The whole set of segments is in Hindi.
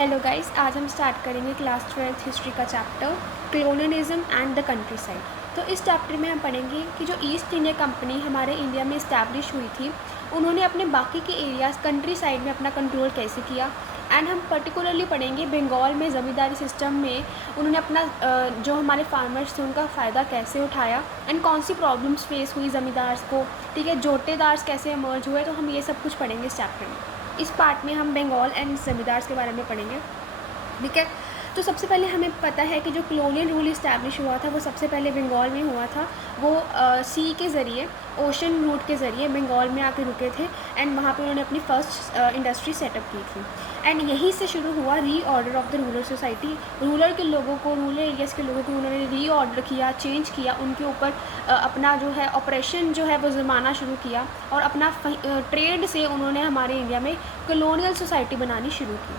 हेलो गाइस, आज हम स्टार्ट करेंगे क्लास 12th हिस्ट्री का chapter colonialism and the country side. तो इस चैप्टर में हम पढ़ेंगे कि जो ईस्ट इंडिया कंपनी हमारे इंडिया में इस्टेब्लिश हुई थी, उन्होंने अपने बाकी के एरियाज़ कंट्री साइड में अपना कंट्रोल कैसे किया। एंड हम पर्टिकुलरली पढ़ेंगे बंगाल में ज़मींदारी सिस्टम में उन्होंने अपना जो हमारे फार्मर्स थे उनका फ़ायदा कैसे उठाया एंड कौन सी प्रॉब्लम्स फेस हुई ज़मींदार्स को, ठीक है, जोटेदार्स कैसे इमर्ज हुए। तो हम ये सब कुछ पढ़ेंगे इस चैप्टर में। इस पार्ट में हम बंगाल एंड ज़मींदार्स के बारे में पढ़ेंगे, ठीक है। तो सबसे पहले हमें पता है कि जो कॉलोनियल रूल इस्टेब्लिश हुआ था वो सबसे पहले बंगाल में हुआ था। वो सी के ज़रिए, ओशन रूट के ज़रिए बंगाल में आके रुके थे एंड वहाँ पे उन्होंने अपनी फ़र्स्ट इंडस्ट्री सेटअप की थी। एंड यहीं से शुरू हुआ री order of the rural society. Rural के लोगों को, रूरल एरियाज़ के लोगों को उन्होंने री ऑर्डर किया, चेंज किया, उनके ऊपर अपना जो है ऑपरेशन जो है वो जमाना शुरू किया और अपना ट्रेड से उन्होंने हमारे इंडिया में कॉलोनियल सोसाइटी बनानी शुरू की।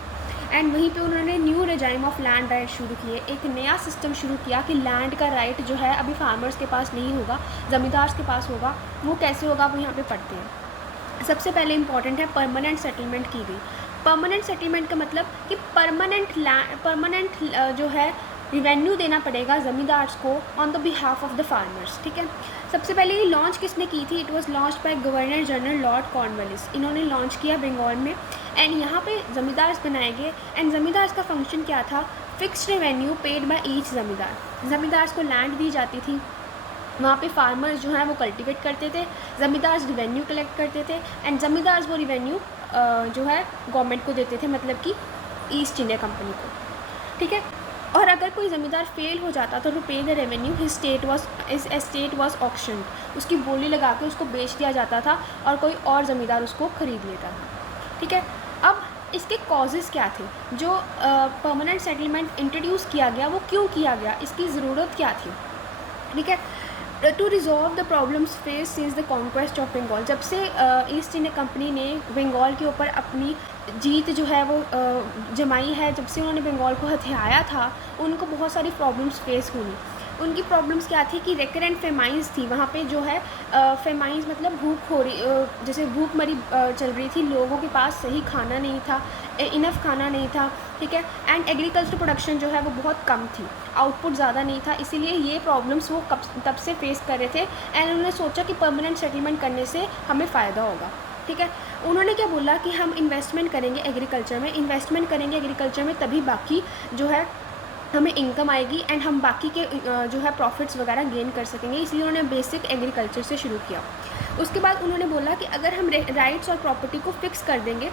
एंड वहीं पे उन्होंने new regime of land right शुरू किए, एक नया सिस्टम शुरू किया कि लैंड का राइट जो है अभी फार्मर्स के पास नहीं होगा, ज़मींदार्स के पास होगा। वो कैसे होगा वो यहाँ पे पढ़ते हैं। सबसे पहले इंपॉर्टेंट है परमानेंट सेटलमेंट की गई। परमानेंट सेटलमेंट का मतलब कि परमानेंट जो है रिवेन्यू देना पड़ेगा ज़मींदार्स को on the behalf of the farmers, ठीक है। सबसे पहले ये लॉन्च किसने की थी? It was launch by governor general Lord Cornwallis. इन्होंने लॉन्च किया बंगाल में एंड यहाँ पे ज़मींदार्स बनाए गए। एंड ज़मींदार्स का फंक्शन क्या था? Fixed revenue paid by each ज़मींदार। ज़मींदार्स को लैंड दी जाती थी, वहाँ पे फार्मर्स जो हैं वो कल्टीवेट करते थे, ज़मींदार्स रिवेन्यू कलेक्ट करते थे एंड ज़मींदार्स वो रिवेन्यू जो है गवर्नमेंट को देते थे, मतलब कि ईस्ट इंडिया कंपनी को, ठीक है। और अगर कोई ज़मींदार फेल हो जाता था टू पे the revenue, his estate was auction. उसकी बोली लगा के उसको बेच दिया जाता था और कोई और ज़मींदार उसको ख़रीद लेता था, ठीक है। अब इसके कॉजेज़ क्या थे? जो परमानेंट सेटलमेंट इंट्रोड्यूस किया गया वो क्यों किया गया, इसकी ज़रूरत क्या थी, ठीक है। To resolve the problems face since the conquest of Bengal. जब से ईस्ट इंडिया कंपनी ने बंगाल के ऊपर अपनी जीत जो है वो जमाई है, जब से उन्होंने बंगाल को हथियाया था, उनको बहुत सारी प्रॉब्लम्स फेस हुई। उनकी प्रॉब्लम्स क्या थी कि रेकरेंट फेमाइंस थी वहाँ पे, जो है फेमाइंस मतलब भूख हो रही, जैसे भूखमरी चल रही थी, लोगों के पास सही खाना नहीं था, इनफ खाना नहीं था, ठीक है। एंड एग्रीकल्चर प्रोडक्शन जो है वो बहुत कम थी, आउटपुट ज़्यादा नहीं था, इसीलिए ये प्रॉब्लम्स वो तब से फेस कर रहे थे। एंड उन्होंने सोचा कि परमानेंट सेटलमेंट करने से हमें फ़ायदा होगा, ठीक है। उन्होंने क्या बोला कि हम इन्वेस्टमेंट करेंगे एग्रीकल्चर में, इन्वेस्टमेंट करेंगे एग्रीकल्चर में, तभी बाकी जो है हमें इनकम आएगी एंड हम बाकी के जो है प्रॉफिट्स वगैरह गेन कर सकेंगे। इसलिए उन्होंने बेसिक एग्रीकल्चर से शुरू किया। उसके बाद उन्होंने बोला कि अगर हम राइट्स और प्रॉपर्टी को फिक्स कर देंगे,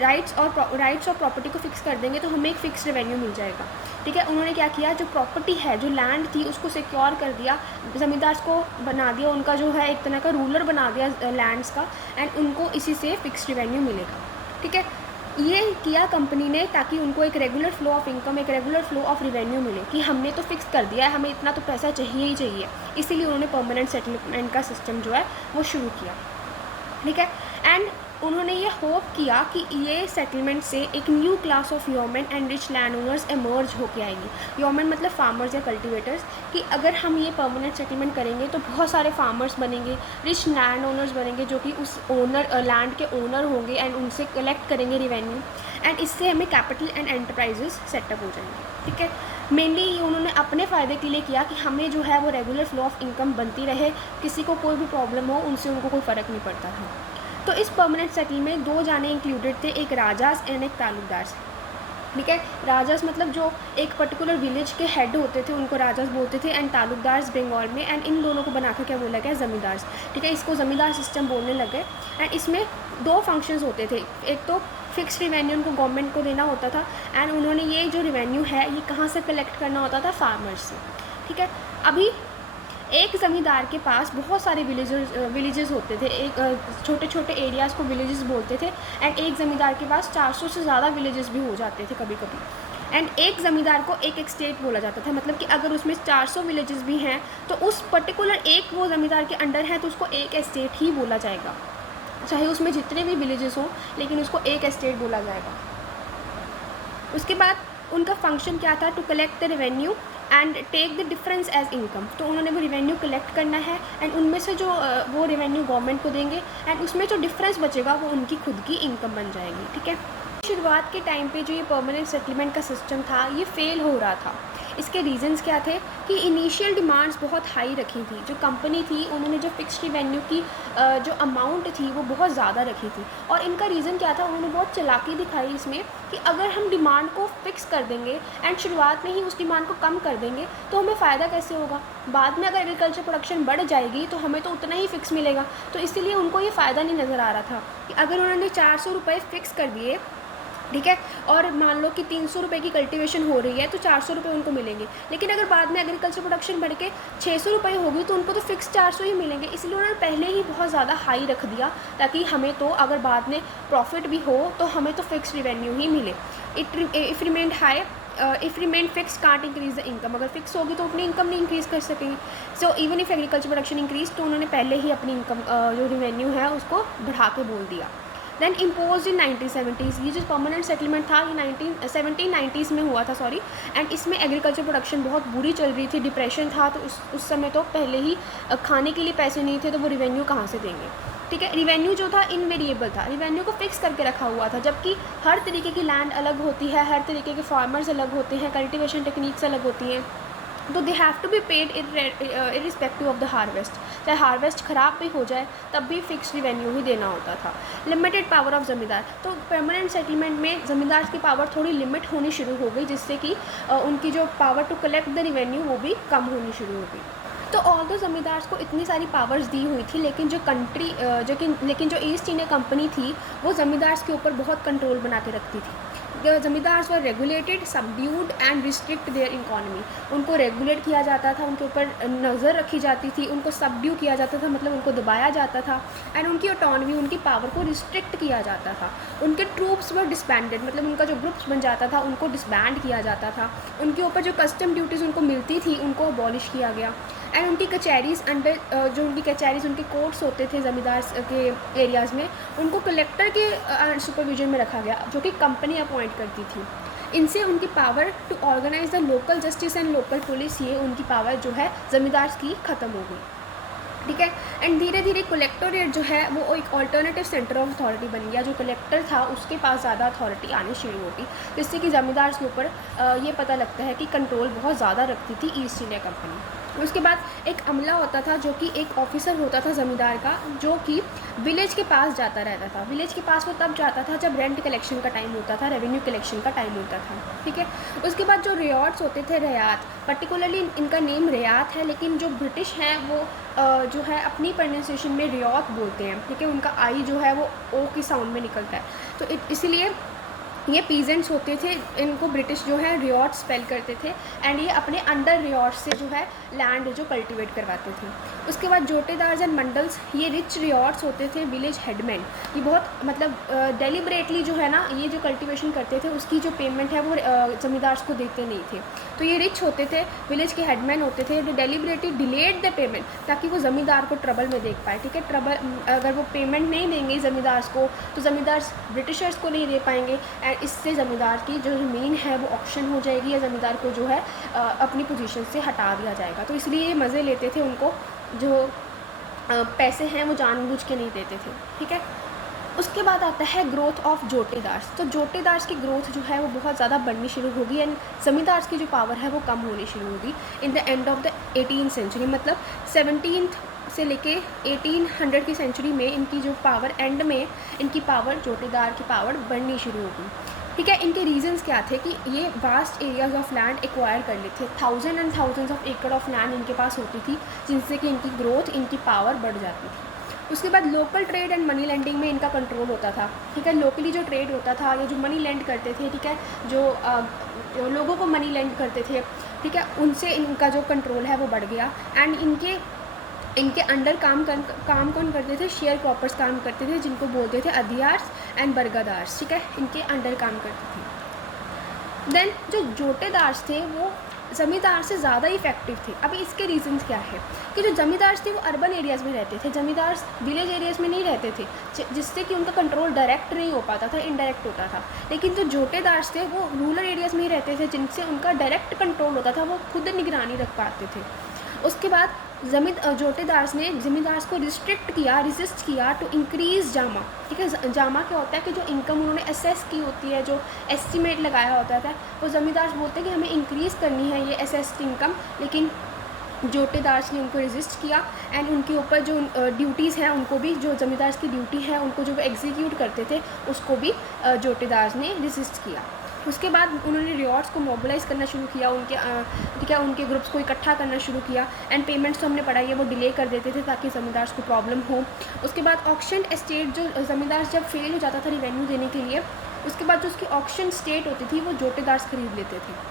राइट्स और प्रॉपर्टी को फिक्स कर देंगे तो हमें एक फ़िक्स रेवेन्यू मिल जाएगा, ठीक है। उन्होंने क्या किया, जो प्रॉपर्टी है, जो लैंड थी, उसको सिक्योर कर दिया, ज़मींदार्स को बना दिया, उनका जो है एक तरह का रूलर बना दिया लैंड्स का, एंड उनको इसी से फिक्स रेवेन्यू मिलेगा, ठीक है। ये किया कंपनी ने ताकि उनको एक रेगुलर फ्लो ऑफ इनकम, एक रेगुलर फ्लो ऑफ रिवेन्यू मिले कि हमने तो फिक्स कर दिया है, हमें इतना तो पैसा चाहिए ही चाहिए। इसीलिए उन्होंने परमानेंट सेटलमेंट का सिस्टम जो है वो शुरू किया, ठीक है। एंड उन्होंने ये होप किया कि ये सेटलमेंट से एक new class of yeoman and rich land owners emerge होके आएगी। योरमैन मतलब फार्मर्स या कल्टिवेटर्स, कि अगर हम ये परमानेंट सेटलमेंट करेंगे तो बहुत सारे फार्मर्स बनेंगे, रिच लैंड ओनर्स बनेंगे, जो कि उस लैंड के ओनर होंगे एंड उनसे कलेक्ट करेंगे रिवेन्यू। एंड इससे हमें कैपिटल एंड एंटरप्राइजेस सेटअप हो जाएंगे, ठीक है। मेनली ये उन्होंने अपने फ़ायदे के लिए किया कि हमें जो है वो रेगुलर फ्लो ऑफ इनकम बनती रहे, किसी को कोई भी प्रॉब्लम हो उनसे उनको कोई फ़र्क नहीं पड़ता था। तो इस परमानेंट सेटल में दो जाने इंक्लूडेड थे, एक राजास एंड एक तालुकदार्स, ठीक है। राजास मतलब जो एक पर्टिकुलर विलेज के हेड होते थे उनको राजास बोलते थे, एंड तालुकदार्स बंगाल में, एंड इन दोनों को बनाकर क्या बोला गया, ज़मींदार्स, ठीक है। इसको ज़मींदार सिस्टम बोलने लगे। एंड इसमें दो फंक्शंस होते थे, एक तो फिक्स रिवेन्यू उनको गवर्नमेंट को देना होता था, एंड उन्होंने ये जो रिवेन्यू है ये कहाँ से कलेक्ट करना होता था, फार्मर्स से, ठीक है। अभी एक ज़मींदार के पास बहुत सारे विलेजेस होते थे, एक छोटे छोटे एरियाज़ को विलेजेस बोलते थे, एंड एक ज़मींदार के पास 400 से ज़्यादा विलेजेस भी हो जाते थे कभी कभी। एंड एक ज़मींदार को एक स्टेट बोला जाता था, मतलब कि अगर उसमें 400 विलेजेस भी हैं तो उस पर्टिकुलर एक वो ज़मींदार के अंडर है तो उसको एक एस्टेट ही बोला जाएगा, चाहे उसमें जितने भी विलेजेस हों, लेकिन उसको एक एस्टेट बोला जाएगा। उसके बाद उनका फंक्शन क्या था, to collect the revenue and take the difference as income. तो उन्होंने वो रेवेन्यू कलेक्ट करना है एंड उनमें से जो वो रेवेन्यू गवर्नमेंट को देंगे, एंड उसमें जो डिफरेंस बचेगा वो उनकी खुद की इनकम बन जाएगी, ठीक है। शुरुआत के टाइम पे जो ये परमानेंट सेटलमेंट का सिस्टम था ये फ़ेल हो रहा था। इसके रीज़न्स क्या थे कि इनिशियल डिमांड्स बहुत हाई रखी थी। जो कंपनी थी उन्होंने जो फिक्स्ड रेवेन्यू की जो अमाउंट थी वो बहुत ज़्यादा रखी थी, और इनका रीज़न क्या था, उन्होंने बहुत चालाकी दिखाई इसमें कि अगर हम डिमांड को फ़िक्स कर देंगे एंड शुरुआत में ही उस डिमांड को कम कर देंगे तो हमें फ़ायदा कैसे होगा। बाद में अगर एग्रीकल्चर प्रोडक्शन बढ़ जाएगी तो हमें तो उतना ही फ़िक्स मिलेगा। तो इसीलिए उनको ये फ़ायदा नहीं नज़र आ रहा था कि अगर उन्होंने 400 रुपये फ़िक्स कर दिए, ठीक है, और मान लो कि 300 रुपये की कल्टीवेशन हो रही है तो 400 रुपये उनको मिलेंगे। लेकिन अगर बाद में एग्रीकल्चर प्रोडक्शन बढ़ के 600 रुपये होगी तो उनको तो फिक्स 400 ही मिलेंगे। इसलिए उन्होंने पहले ही बहुत ज़्यादा हाई रख दिया ताकि हमें तो अगर बाद में प्रॉफिट भी हो तो हमें तो फिक्स रिवेन्यू ही मिले। If remained high, if remain fix can't increase the income. अगर फिक्स होगी तो अपनी इनकम नहीं इंक्रीज़ कर सकेंगे। So even if agriculture production increase, तो उन्होंने पहले ही अपनी इनकम जो रिवेन्यू है उसको बढ़ा के बोल दिया। देन इम्पोज इन 1970s, ये जो परमानेंट सेटलमेंट था ये 1790s में हुआ था, सॉरी। एंड इसमें एग्रीकल्चर प्रोडक्शन बहुत बुरी चल रही थी, डिप्रेशन था, तो उस समय तो पहले ही खाने के लिए पैसे नहीं थे तो वो रिवेन्यू कहाँ से देंगे, ठीक है। रिवेन्यू जो था इनवेरिएबल था, रिवेन्यू को फिक्स करके रखा हुआ था, जबकि हर तरीके की लैंड अलग होती है, हर तरीके के फार्मर्स अलग होते हैं, कल्टिवेशन टेक्निक्स अलग होती हैं, तो they have to be paid irrespective of the harvest. चाहे हार्वेस्ट ख़राब भी हो जाए तब भी फिक्स रिवेन्यू ही देना होता था। लिमिटेड पावर ऑफ ज़मींदार, तो परमानेंट सेटलमेंट में ज़मींदार की पावर थोड़ी लिमिट होनी शुरू हो गई, जिससे कि उनकी जो power to collect the revenue वो भी कम होनी शुरू हो गई। तो ऑल दो ज़मींदार्स को इतनी सारी पावर्स दी हुई थी, लेकिन जो ईस्ट इंडिया कंपनी थी वो ज़मींदार्स के ऊपर बहुत कंट्रोल बना के रखती थी। The zamindars were regulated, subdued and restrict there economy. उनको रेगुलेट किया जाता था, उनके ऊपर नज़र रखी जाती थी, उनको सबड्यू किया जाता था, मतलब उनको दबाया जाता था, एंड उनकी ऑटोनॉमी, उनकी पावर को रिस्ट्रिक्ट किया जाता था। उनके ट्रूप्स वर डिसबैंडेड, मतलब उनका जो ग्रुप्स बन जाता था उनको डिसबैंड किया जाता था। उनके ऊपर जो कस्टम ड्यूटीज़ उनको मिलती थी उनको अबॉलिश किया गया। एंड उनकी कचहरीज़ अंडर जो उनकी कचहरीज़, उनके कोर्ट्स होते थे ज़मींदार के एरियाज़ में, उनको कलेक्टर के सुपरविजन में रखा गया, जो कि कंपनी अपॉइंट करती थी। इनसे उनकी power to organise the local justice and local police, ये उनकी पावर जो है ज़मींदार की ख़त्म हो गई, ठीक है। एंड धीरे धीरे कलेक्टोरेट जो है वो एक ऑल्टरनेटिव सेंटर ऑफ अथॉरिटी बन गया। जो कलेक्टर था उसके पास ज़्यादा अथॉरिटी आनी शुरू होगी, जिससे कि ज़मींदार के ऊपर ये पता लगता है कि कंट्रोल बहुत ज़्यादा रखती थी ईस्ट इंडिया कंपनी। उसके बाद एक अमला होता था जो कि एक ऑफिसर होता था ज़मींदार का, जो कि विलेज के पास जाता रहता था। विलेज के पास वो तब जाता था जब रेंट कलेक्शन का टाइम होता था, रेवेन्यू कलेक्शन का टाइम होता था, ठीक है। उसके बाद जो रियॉट्स होते थे, रियात, पर्टिकुलरली इनका नेम रियात है, लेकिन जो ब्रिटिश हैं वो जो है अपनी प्रोनाउंसिएशन में रियॉत बोलते हैं, ठीक है। उनका आई जो है वो ओ की साउंड में निकलता है, तो इसीलिए ये पीजेंट्स होते थे, इनको ब्रिटिश जो है रियॉट स्पेल करते थे, एंड ये अपने अंडर रियॉट से जो है लैंड जो कल्टीवेट करवाते थे। उसके बाद जोटेदार्स एंड मंडल्स, ये रिच रियॉट्स होते थे, विलेज हेडमैन, ये बहुत मतलब डेलिबरेटली जो है ना ये जो कल्टीवेशन करते थे उसकी जो पेमेंट है वो ज़मींदार्स को देते नहीं थे। तो ये रिच होते थे, विलेज के हेडमैन होते थे, जो डेलिबरेटली डिलेड द पेमेंट ताकि वो ज़मींदार को ट्रबल में देख पाए, ठीक है। ट्रबल, अगर वो पेमेंट नहीं देंगे ज़मींदार्स को तो ज़मींदार ब्रिटिशर्स को नहीं दे पाएंगे, एंड इससे ज़मींदार की जो ज़मीन है वो ऑक्शन हो जाएगी, या ज़मींदार को जो है अपनी पोजीशन से हटा दिया जाएगा। तो इसलिए ये मज़े लेते थे, उनको जो पैसे हैं वो जानबूझ के नहीं देते थे, ठीक है। उसके बाद आता है ग्रोथ ऑफ जोटेदार्स। तो जोटेदार्स की ग्रोथ जो है वो बहुत ज़्यादा बढ़नी शुरू होगी, एंड ज़मींदार्स की जो पावर है वो कम होनी शुरू होगी in the end of the 18th century, मतलब 17th से लेके 1800 की सेंचुरी में इनकी जो पावर, एंड में इनकी पावर, जोटेदार की पावर बढ़नी शुरू होगी, ठीक है। इनके रीजंस क्या थे कि ये vast areas of land acquire कर लेते थे, थाउजेंड एंड थाउजेंड्स ऑफ एकड़ ऑफ लैंड इनके पास होती थी, जिनसे कि इनकी ग्रोथ, इनकी पावर बढ़ जाती थी। उसके बाद local trade and money lending में इनका कंट्रोल होता था, ठीक है। लोकली जो ट्रेड होता था, या जो मनी लेंड करते थे, ठीक है, जो लोगों को मनी लेंड करते थे, ठीक है, उनसे इनका जो कंट्रोल है वो बढ़ गया। एंड इनके अंडर काम कौन करते थे, शेयर क्रॉपर्स काम करते थे, जिनको बोलते थे अधियार्स एंड बरगदार्स, ठीक है, इनके अंडर काम करते थे। देन जो जोटेदार्स थे वो ज़मींदार से ज़्यादा इफेक्टिव थे। अभी इसके रीजंस क्या है कि जो ज़मींदार थे वो अर्बन एरियाज़ में रहते थे, ज़मींदार विलेज एरियाज़ में नहीं रहते थे, जिससे कि उनका कंट्रोल डायरेक्ट नहीं हो पाता था, इनडायरेक्ट होता था। लेकिन जो जोटेदार थे वो रूरल एरियाज़ में ही रहते थे, जिनसे उनका डायरेक्ट कंट्रोल होता था, वो खुद निगरानी रख पाते थे। उसके बाद जोटेदार्स ने ज़मींदार्स को रेजिस्ट किया टू इंक्रीज़ जामा। ठीक है, जामा क्या होता है कि जो इनकम उन्होंने असेस की होती है, जो एस्टिमेट लगाया होता था, वो ज़मींदार्स बोलते हैं कि हमें इंक्रीज़ करनी है ये असेस्ड इनकम, लेकिन जोटेदार्स ने उनको रेजिस्ट किया एंड उनके ऊपर जो ड्यूटीज़ हैं उनको भी, जो ज़मींदार्स की ड्यूटी है उनको जो वो एग्जीक्यूट करते थे उसको भी जोटेदार्स ने रेजिस्ट किया। उसके बाद उन्होंने रिवॉर्ड्स को मोबिलाइज़ करना शुरू किया, ठीक है, उनके ग्रुप्स को इकट्ठा करना शुरू किया एंड पेमेंट्स तो हमने पढ़ाई है वो डिले कर देते थे ताकि ज़मींदार्स को प्रॉब्लम हो। उसके बाद ऑक्शन एस्टेट, जो ज़मींदार्स जब फेल हो जाता था रिवेन्यू देने के लिए, उसके बाद जो उसकी ऑक्शन स्टेट होती थी वो जोटेदार्स खरीद लेते थे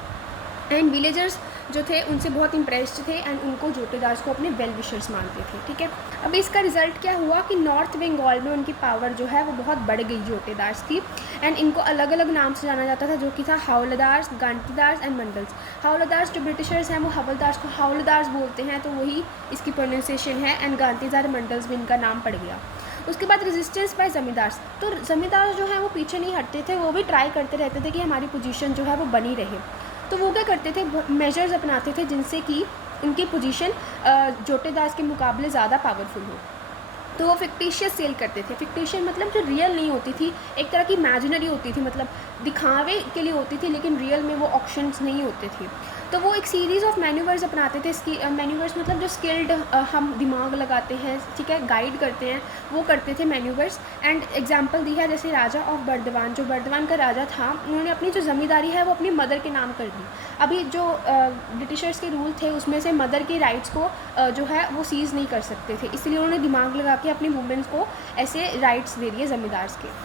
एंड विलेजर्स जो थे उनसे बहुत इम्प्रेस्ड थे एंड उनको जोटेदार्स को अपने वेल विशर्स मानते थे। ठीक है, अब इसका रिज़ल्ट क्या हुआ कि नॉर्थ बंगाल में उनकी पावर जो है वो बहुत बढ़ गई जोटेदार्स की एंड इनको अलग अलग नाम से जाना जाता था, जो कि था हावलदार्स, गांटीदार्स एंड मंडल्स। हावलदार्स जो ब्रिटिशर्स हैं वो हवलदार्स को हावलदार्स बोलते हैं, तो वही इसकी प्रोनाउंसिएशन है एंड गांटीदार मंडल्स भी इनका नाम पड़ गया। उसके बाद रेजिस्टेंस बाय ज़मींदार्स, तो ज़मींदार जो हैं वो पीछे नहीं हटते थे, वो भी ट्राई करते रहते थे कि हमारी पोजीशन जो है वो बनी रहे। तो वो क्या करते थे, मेजर्स अपनाते थे जिनसे कि उनकी पोजीशन जोटेदार्स के मुकाबले ज़्यादा पावरफुल हो। तो वो फिक्टिशियस सेल करते थे। फिक्टिशियस मतलब जो रियल नहीं होती थी, एक तरह की इमेजिनरी होती थी, मतलब दिखावे के लिए होती थी, लेकिन रियल में वो ऑक्शंस नहीं होते थे। तो वो एक सीरीज़ ऑफ मैन्यूवर्स अपनाते थे। इसकी मैन्यूवर्स मतलब जो स्किल्ड हम दिमाग लगाते हैं, ठीक है, गाइड करते हैं, वो करते थे मैन्यूवर्स। एंड एग्जांपल दी है जैसे राजा ऑफ बर्दवान, जो बर्दवान का राजा था, उन्होंने अपनी जो ज़मींदारी है वो अपनी मदर के नाम कर दी। अभी जो ब्रिटिशर्स के रूल थे उसमें से मदर के राइट्स को जो है वो सीज़ नहीं कर सकते थे, इसलिए उन्होंने दिमाग लगा के अपनी वुमेन्स को ऐसे राइट्स दे दिए ज़मींदार्स के।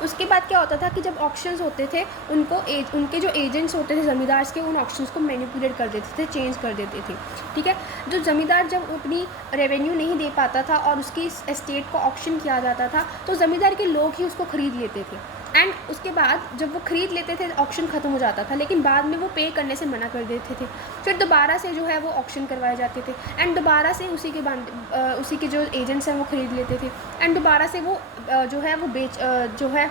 उसके बाद क्या होता था कि जब ऑक्शंस होते थे, उनके जो एजेंट्स होते थे ज़मींदार्स के, उन ऑक्शंस को मैनिपुलेट कर देते थे, चेंज कर देते थे। ठीक है, जो ज़मींदार जब अपनी रेवेन्यू नहीं दे पाता था और उसकी एस्टेट को ऑक्शन किया जाता था, तो ज़मींदार के लोग ही उसको ख़रीद लेते थे एंड उसके बाद जब वो ख़रीद लेते थे ऑक्शन ख़त्म हो जाता था, लेकिन बाद में वो पे करने से मना कर देते थे। फिर दोबारा से जो है वो ऑक्शन करवाए जाते थे एंड दोबारा से उसी के जो एजेंट्स हैं वो ख़रीद लेते थे एंड दोबारा से वो जो है वो जो है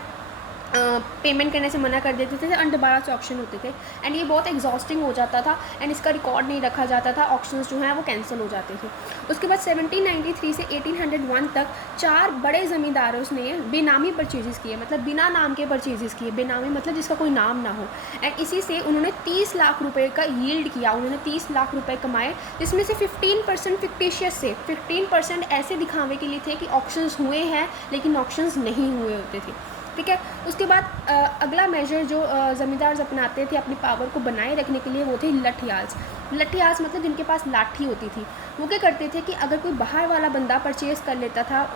पेमेंट करने से मना कर देते थे एंड दोबारा से ऑक्शन होते थे एंड ये बहुत एग्जॉस्टिंग हो जाता था एंड इसका रिकॉर्ड नहीं रखा जाता था, ऑक्शंस जो हैं वो कैंसिल हो जाते थे। उसके बाद 1793 से 1801 तक 4 बड़े ज़मींदारों ने बेनामी परचेजेस किए, मतलब बिना नाम के परचेजेस किए। बेनामी मतलब जिसका कोई नाम ना हो एंड इसी से उन्होंने 30 लाख रुपए का यील्ड किया, उन्होंने 30 लाख रुपए कमाए, जिसमें से 15% फिक्टिशियस से, 15% ऐसे दिखावे के लिए थे कि ऑक्शंस हुए हैं लेकिन ऑक्शंस नहीं हुए होते थे। ठीक है, उसके बाद अगला मेजर जो ज़मींदार अपनाते थे अपनी पावर को बनाए रखने के लिए, वो थे लठियाल्स। लठियाल्स मतलब जिनके पास लाठी होती थी। वो क्या करते थे कि अगर कोई बाहर वाला बंदा परचेज़ कर लेता था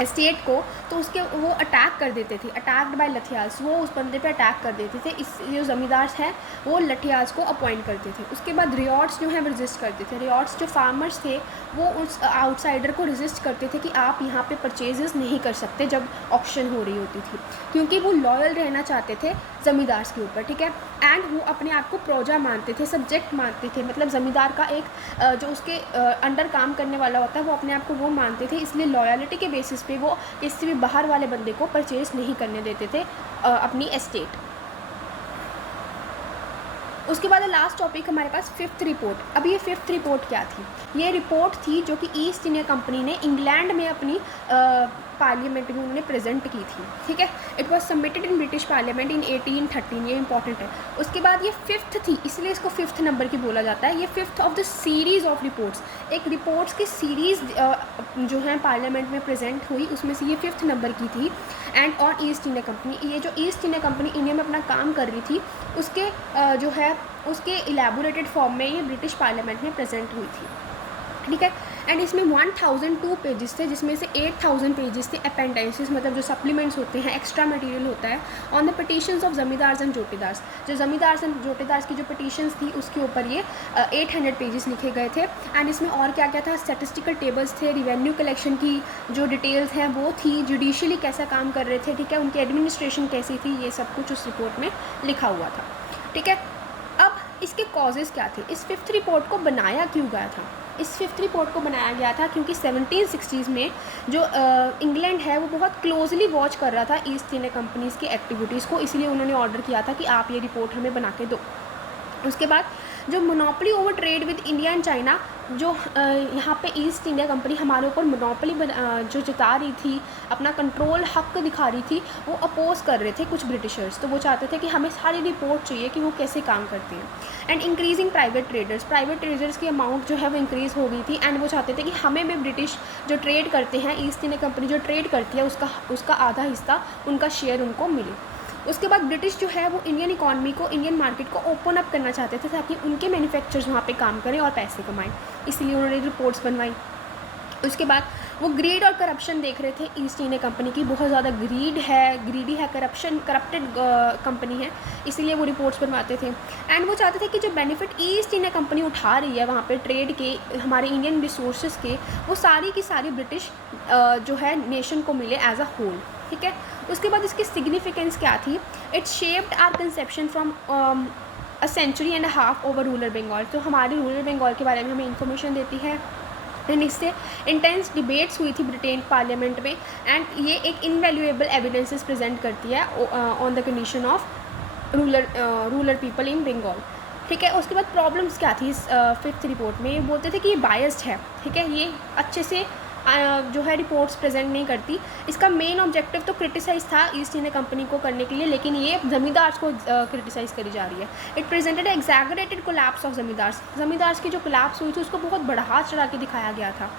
एस्टेट को, तो उसके वो अटैक कर देते थे, अटैक्ड बाय लठियाल्स, वो उस बंदे पे अटैक कर देते थे। इस जो ज़मींदार हैं वो लठियाल्स को अपॉइंट करते थे। उसके बाद रियॉर्ड्स जो हैं वो रजिस्ट करते थे। रियॉर्ड्स जो फार्मर्स थे वो उस आउटसाइडर को रजिस्ट करते थे कि आप यहाँ पे परचेजेस नहीं कर सकते जब ऑक्शन हो रही होती थी, क्योंकि वो लॉयल रहना चाहते थे ज़मींदार के ऊपर। ठीक है, एंड वो अपने आप को प्रजा मानते थे, सब्जेक्ट मानते थे, मतलब ज़मींदार का एक जो उसके अंडर काम करने वाला होता है वो अपने आप को वो मानते थे, इसलिए लॉयलिटी के बेसिस पे वो किसी भी बाहर वाले बंदे को परचेज नहीं करने देते थे अपनी एस्टेट। उसके बाद लास्ट टॉपिक हमारे पास फिफ्थ रिपोर्ट। अब ये फिफ्थ रिपोर्ट क्या थी? ये रिपोर्ट थी जो कि ईस्ट इंडिया कंपनी ने इंग्लैंड में अपनी पार्लियामेंट में उन्होंने प्रेजेंट की थी। ठीक है, it was submitted in British parliament in 1813, ये इंपॉर्टेंट है। उसके बाद ये फिफ्थ थी, इसलिए इसको फिफ्थ नंबर की बोला जाता है। ये fifth of the series of reports, एक रिपोर्ट्स की सीरीज़ जो है पार्लियामेंट में प्रेजेंट हुई, उसमें से ये फिफ्थ नंबर की थी। And on east India company, ये जो ईस्ट इंडिया कंपनी इंडिया में अपना काम कर रही थी उसके जो है उसके इलेबोरेटेड फॉर्म में ये ब्रिटिश पार्लियामेंट में प्रेजेंट हुई थी। ठीक है, एंड इसमें 1002 पेजेस थे, जिसमें से 8000 पेजेस थे अपेंडाइसिस, मतलब जो सप्लीमेंट्स होते हैं, एक्स्ट्रा मटेरियल होता है, on the petitions of zamindars and jotedars. जो ज़मींदार्स एंड जोटेदार्स की जो पिटिशंस थी उसके ऊपर ये 800 पेजेस लिखे गए थे। एंड इसमें और क्या क्या था, स्टैटिस्टिकल टेबल्स थे, रिवेन्यू कलेक्शन की जो डिटेल्स हैं वो थी, जुडिशली कैसा काम कर रहे थे, ठीक है, उनकी एडमिनिस्ट्रेशन कैसी थी, ये सब कुछ उस रिपोर्ट में लिखा हुआ था। ठीक है, अब इसके कॉजेज़ क्या थे, इस फिफ्थ रिपोर्ट को बनाया क्यों गया था? इस फिफ्थ रिपोर्ट को बनाया गया था क्योंकि 1760s में जो इंग्लैंड है वो बहुत क्लोजली वॉच कर रहा था ईस्ट इंडिया कंपनीज़ की एक्टिविटीज़ को, इसलिए उन्होंने ऑर्डर किया था कि आप ये रिपोर्ट हमें बना के दो। उसके बाद जो monopoly over trade with India and China, जो यहाँ पे ईस्ट इंडिया कंपनी हमारे ऊपर मोनोपोली जो जता रही थी, अपना कंट्रोल हक दिखा रही थी, वो अपोज कर रहे थे कुछ ब्रिटिशर्स। तो वो चाहते थे कि हमें सारी रिपोर्ट चाहिए कि वो कैसे काम करते हैं। एंड इंक्रीजिंग प्राइवेट ट्रेडर्स की अमाउंट जो है वो इंक्रीज़ हो गई थी, एंड वो चाहते थे कि हमें भी ब्रिटिश जो ट्रेड करते हैं, ईस्ट इंडिया कंपनी जो ट्रेड करती है, उसका आधा हिस्सा, उनका शेयर उनको मिले। उसके बाद ब्रिटिश जो है वो इंडियन इकॉनमी को, इंडियन मार्केट को ओपन अप करना चाहते थे ताकि उनके मैन्युफैक्चरर्स वहाँ पे काम करें और पैसे कमाएं, इसलिए उन्होंने रिपोर्ट्स बनवाई। उसके बाद वो ग्रीड और करप्शन देख रहे थे ईस्ट इंडिया कंपनी की, बहुत ज़्यादा ग्रीडी है, करप्टेड कंपनी है, इसीलिए वो रिपोर्ट्स बनवाते थे। एंड वो चाहते थे कि जो बेनिफिट ईस्ट इंडिया कंपनी उठा रही है वहाँ पे ट्रेड के, हमारे इंडियन रिसोर्सेज के, वो सारी की सारी ब्रिटिश जो है नेशन को मिले एज अ होल। ठीक है, उसके बाद इसकी सिग्निफिकेंस क्या थी? It shaped our conception from a century and half over rural Bengal. तो हमारे रूरल बंगाल के बारे में हमें इंफॉर्मेशन देती है, एंड इससे इंटेंस डिबेट्स हुई थी ब्रिटेन पार्लियामेंट में, एंड ये एक इनवैल्यूएबल एविडेंसेस प्रेजेंट करती है on the condition of rural people in Bengal. ठीक है, उसके बाद प्रॉब्लम्स क्या थी इस 5th रिपोर्ट में? ये बोलते थे कि ये बायस्ड है। ठीक है, ये अच्छे से जो है रिपोर्ट्स प्रेजेंट नहीं करती। इसका मेन ऑब्जेक्टिव तो क्रिटिसाइज़ था ईस्ट इंडिया कंपनी को करने के लिए, लेकिन ये जमींदार्स को क्रिटिसाइज़ करी जा रही है। It presented exaggerated collapse of zamindars की जो कोलैप्स हुई थी उसको बहुत बढ़ा चढ़ा के दिखाया गया था।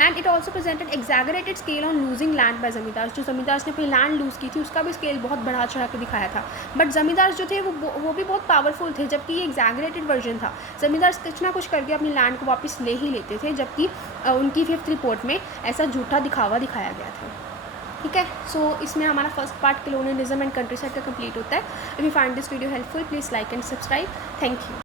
And it also presented exaggerated scale on losing land by zamindars. जो जमींदार्स ने अपनी लैंड लूज़ की थी उसका भी स्केल बहुत बढ़ा चढ़ा के दिखाया था। बट जमींदार्स जो थे वो भी बहुत पावरफुल थे, जबकि ये एग्जैगरेटेड वर्जन था। जमींदार्स कुछ ना कुछ करके अपनी लैंड को वापस ले ही लेते थे, जबकि उनकी 5th रिपोर्ट में ऐसा झूठा दिखावा दिखाया गया था। ठीक है, सो इसमें हमारा first part colonialism and country side का कंप्लीट होता है। If you find this video helpful, please like and subscribe. Thank you.